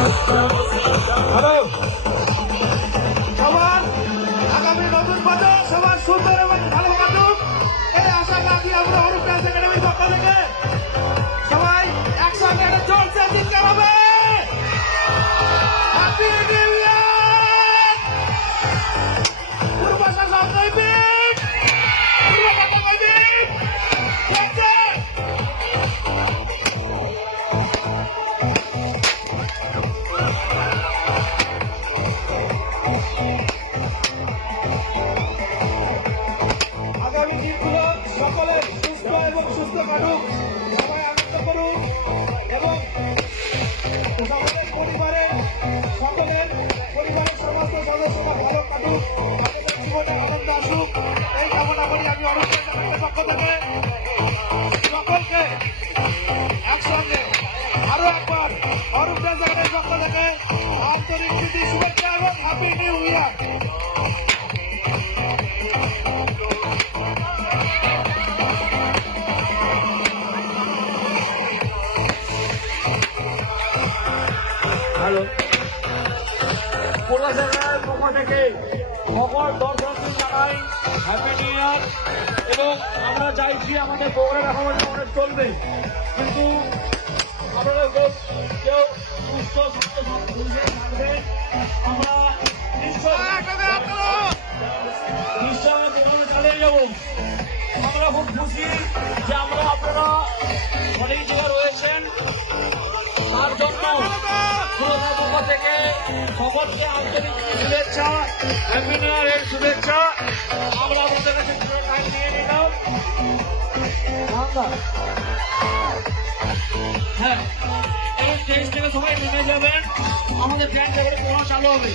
Hello সবার আগামী নতুন বছর সবার সুন্দর এবং ভালো কাটুক এই আশা রাখি আমরা অরূপ ডান্স একাডেমির পক্ষ থেকে সবাই একসঙ্গে একটা জোরসে চিৎকার হবে। Happy new year. পূর্বাশা সব নৈবিক পূর্বাশা নৈবিক আগামী দিনগুলো সকলের সুস্থ এবং সুস্থ কাটুক, সবাই আনন্দ করুন এবং সকলের পরিবারের সমস্ত সদস্যরা ভালো কাটুক, আমাদের জীবনে আনন্দ আসুক এই কামনা করি আমি অরূপ ডান্সের পক্ষ থেকে সকলকে একসঙ্গে আরো একবার অরূপ ডান্সের পক্ষ থেকে আন্তরিক প্রীতি শুভেচ্ছা এবং হ্যাপি নিউ ইয়ার। হ্যালো পূর্বাশার পক্ষ থেকে সকল দর্শকদের জানাই হ্যাপি নিউ ইয়ার এবং আমরা চাইছি আমাদের প্রোগ্রাম এখন অনেক চলবে কিন্তু আপনারা কেউ সুস্থ থাকবে আমরা নিশ্চয় চালিয়ে যাব। আমরা খুব খুশি যে আমরা আপনারা অনেক জায়গায় রয়েছেন তার জন্য পুরোনো পক্ষ থেকে সকলকে আন্তরিক শুভেচ্ছা হ্যাপি নিউ ইয়ারের শুভেচ্ছা। আমরা আপনাদের কাছে টাইম নিয়ে নিলাম। হ্যাঁ এই স্টেজ থেকে সবাই নেমে যাবেন, আমাদের ব্যান্ড চালু হবে।